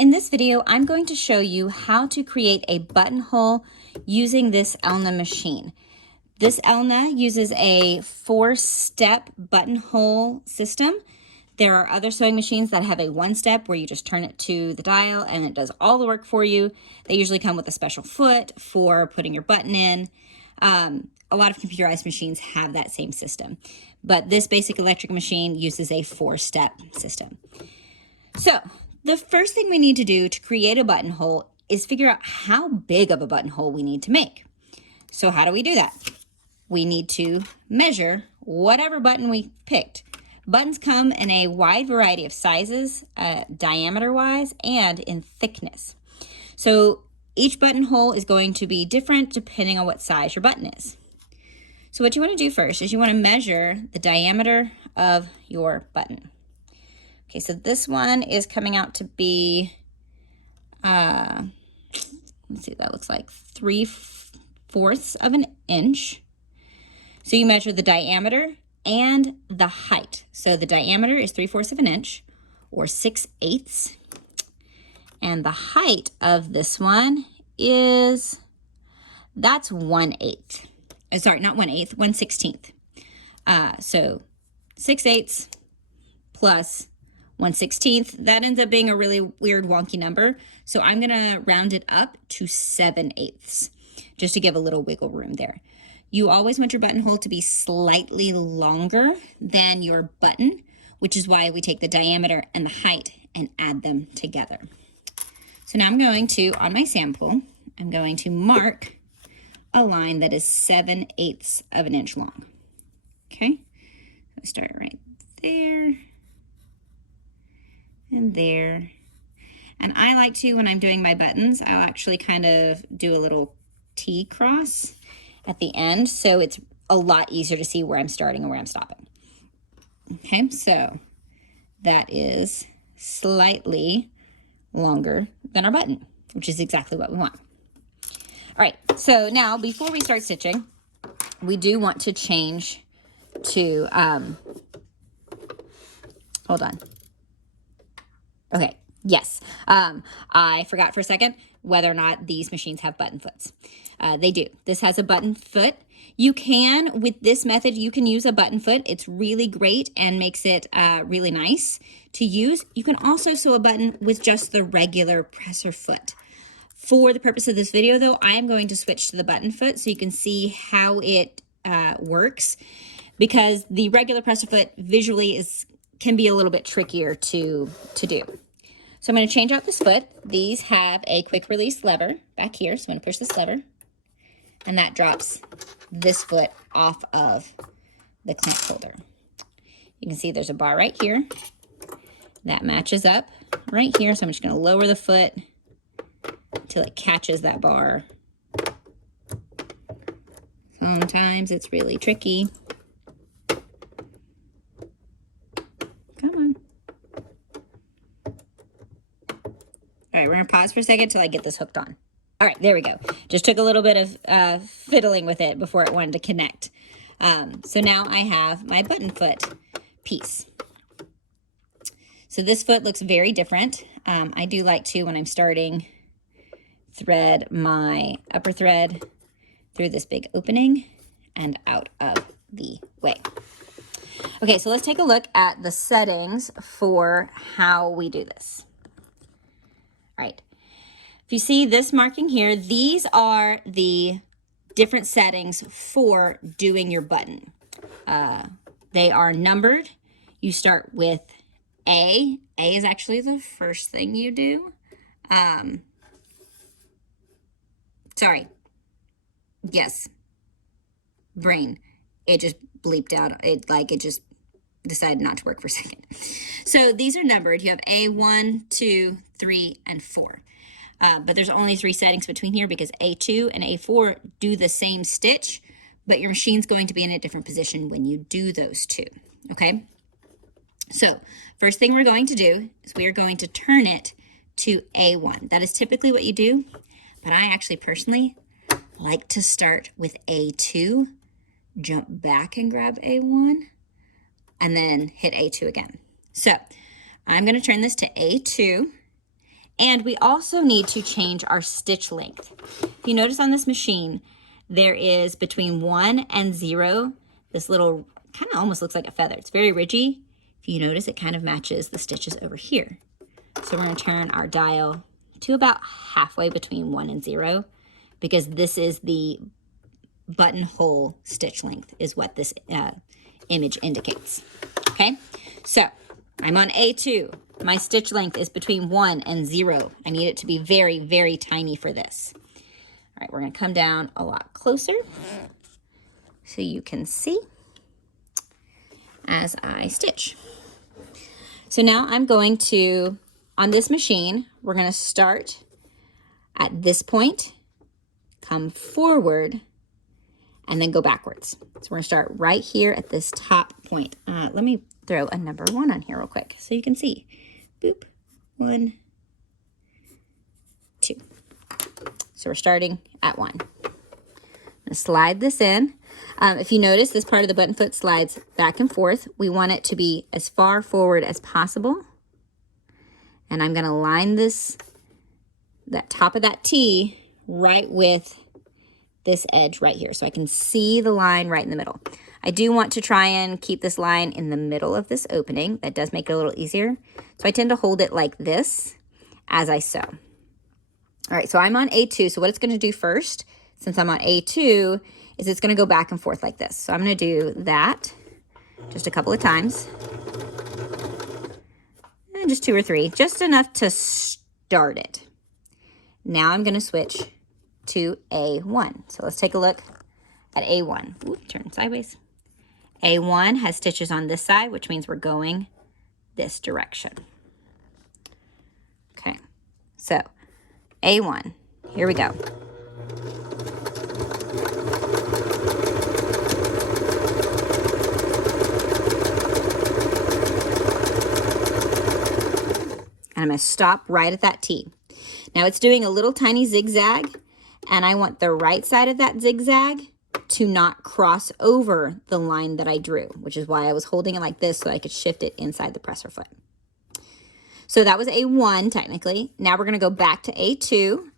In this video, I'm going to show you how to create a buttonhole using this Elna machine. This Elna uses a 4-step buttonhole system. There are other sewing machines that have a 1-step where you just turn it to the dial and it does all the work for you. They usually come with a special foot for putting your button in. A lot of computerized machines have that same system, but this basic electric machine uses a 4-step system. So the first thing we need to do to create a buttonhole is figure out how big of a buttonhole we need to make. So how do we do that? We need to measure whatever button we picked. Buttons come in a wide variety of sizes, diameter-wise, and in thickness. So each buttonhole is going to be different depending on what size your button is. So what you want to do first is you want to measure the diameter of your button. Okay, so this one is coming out to be, let's see what that looks like, 3/4 of an inch. So you measure the diameter and the height. So the diameter is 3/4 of an inch, or 6/8. And the height of this one is, that's 1/8. Sorry, not 1/8, 1/16. So 6/8 plus 1/16, that ends up being a really weird wonky number. So I'm gonna round it up to 7/8, just to give a little wiggle room there. You always want your buttonhole to be slightly longer than your button, which is why we take the diameter and the height and add them together. So now I'm going to, on my sample, I'm going to mark a line that is 7/8 of an inch long. Okay, I start right there and there. And I like to, when I'm doing my buttons, I'll actually kind of do a little T cross at the end, so it's a lot easier to see where I'm starting and where I'm stopping. Okay, so that is slightly longer than our button, which is exactly what we want. All right, so now before we start stitching, we do want to change to, hold on. Okay, yes, I forgot for a second whether or not these machines have button foots. They do. This has a button foot. You can, with this method, you can use a button foot. It's really great and makes it really nice to use. You can also sew a button with just the regular presser foot. For the purpose of this video, though, I am going to switch to the button foot so you can see how it works, because the regular presser foot visually can be a little bit trickier to do. So I'm going to change out this foot. These have a quick release lever back here. So I'm going to push this lever, and that drops this foot off of the clamp holder. You can see there's a bar right here that matches up right here. So I'm just going to lower the foot until it catches that bar. Sometimes it's really tricky. Come on. All right, we're gonna pause for a second till I get this hooked on. All right, there we go. Just took a little bit of fiddling with it before it wanted to connect. So now I have my button foot piece. So this foot looks very different. I do like to, when I'm starting, thread my upper thread through this big opening and out of the way. Okay, so let's take a look at the settings for how we do this. All right, if you see this marking here, these are the different settings for doing your button. They are numbered. You start with A. A is actually the first thing you do. Sorry. Yes. Brain. It just bleeped out. It just decided not to work for a second. So these are numbered. You have A1, 2, 3, and 4. But there's only 3 settings between here because A2 and A4 do the same stitch, but your machine's going to be in a different position when you do those two. Okay? So first thing we're going to do is we are going to turn it to A1. That is typically what you do, but I actually personally like to start with A2, jump back and grab A1, and then hit A2 again. So I'm going to turn this to A2, And we also need to change our stitch length. If you notice on this machine, there is between 1 and 0, this little, kind of almost looks like a feather. It's very ridgy. If you notice, it kind of matches the stitches over here. So we're going to turn our dial to about halfway between 1 and 0, because this is the buttonhole stitch length, is what this image indicates. Okay, so I'm on A2. My stitch length is between 1 and 0. I need it to be very, very tiny for this. All right, we're going to come down a lot closer so you can see as I stitch. So now I'm going to, on this machine, we're going to start at this point, come forward, and then go backwards. So we're going to start right here at this top point. Let me throw a number 1 on here real quick so you can see. Boop, 1, 2. So we're starting at 1. I'm going to slide this in. If you notice, this part of the button foot slides back and forth. We want it to be as far forward as possible. And I'm going to line this, that top of that T right with this edge right here, so I can see the line right in the middle. I do want to try and keep this line in the middle of this opening. That does make it a little easier. So I tend to hold it like this as I sew. All right, so I'm on A2. So what it's going to do first, since I'm on A2, is it's going to go back and forth like this. So I'm going to do that just a couple of times. And just 2 or 3, just enough to start it. Now I'm going to switch to A1. So let's take a look at A1. Ooh, turn sideways. A1 has stitches on this side, which means we're going this direction. Okay, so A1, here we go. And I'm going to stop right at that T. Now it's doing a little tiny zigzag, and I want the right side of that zigzag to not cross over the line that I drew, which is why I was holding it like this so I could shift it inside the presser foot. So that was A1 technically. Now we're going to go back to A2.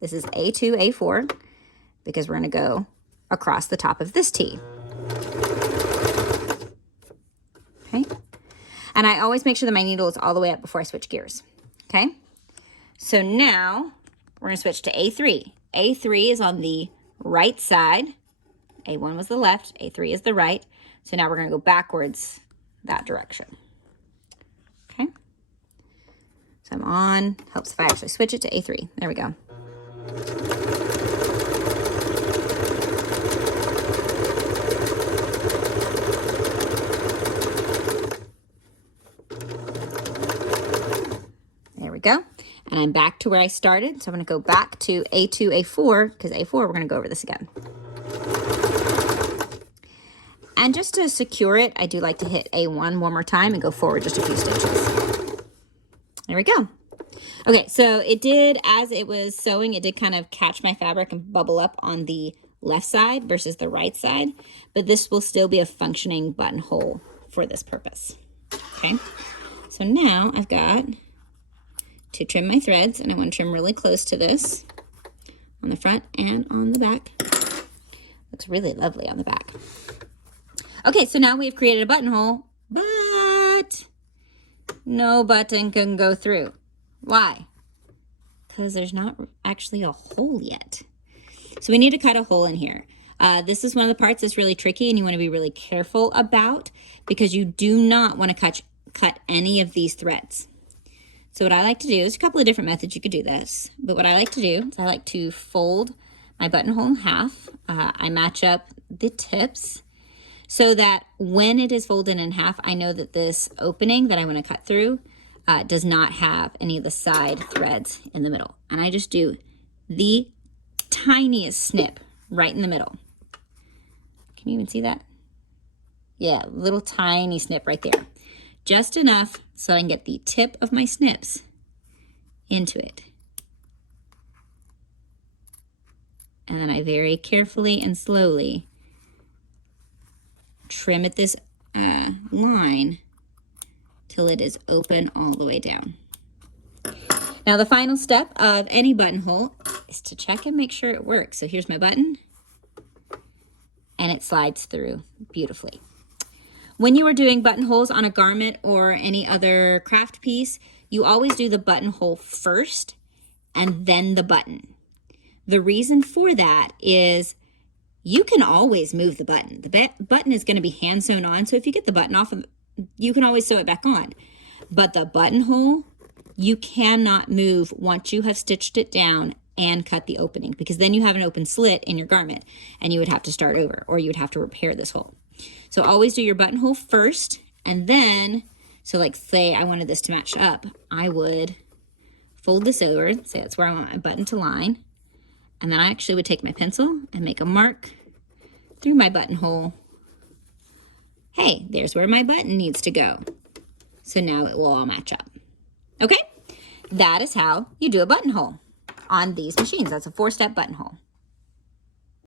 This is A2, A4, because we're going to go across the top of this T. Okay. And I always make sure that my needle is all the way up before I switch gears. Okay. So now we're going to switch to A3. A3 is on the right side. A1 was the left. A3 is the right. So now we're going to go backwards that direction. Okay. So I'm on. Helps if I actually switch it to A3. There we go. There we go. And I'm back to where I started. So I'm going to go back to A2, A4, because A4, we're going to go over this again. And just to secure it, I do like to hit A1 one more time and go forward just a few stitches. There we go. Okay, so it did, as it was sewing, it did kind of catch my fabric and bubble up on the left side versus the right side, but this will still be a functioning buttonhole for this purpose. Okay, so now I've got to trim my threads, and I want to trim really close to this on the front and on the back. Looks really lovely on the back. Okay, so now we've created a buttonhole, but no button can go through. Why? Because there's not actually a hole yet. So we need to cut a hole in here. This is one of the parts that's really tricky and you want to be really careful about, because you do not want to cut any of these threads. So what I like to do, there's a couple of different methods you could do this, but what I like to do is I like to fold my buttonhole in half. I match up the tips so that when it is folded in half, I know that this opening that I want to cut through does not have any of the side threads in the middle. And I just do the tiniest snip right in the middle. Can you even see that? Yeah, little tiny snip right there. Just enough so I can get the tip of my snips into it. And then I very carefully and slowly trim at this line till it is open all the way down. Now the final step of any buttonhole is to check and make sure it works. So here's my button, and it slides through beautifully. When you are doing buttonholes on a garment or any other craft piece, you always do the buttonhole first and then the button. The reason for that is you can always move the button. The button is going to be hand sewn on, so if you get the button off, you can always sew it back on. But the buttonhole, you cannot move once you have stitched it down and cut the opening, because then you have an open slit in your garment and you would have to start over, or you would have to repair this hole. So always do your buttonhole first, and then, so like say I wanted this to match up, I would fold this over, say that's where I want my button to line, and then I actually would take my pencil and make a mark through my buttonhole. Hey, there's where my button needs to go. So now it will all match up. Okay, that is how you do a buttonhole on these machines. That's a 4-step buttonhole.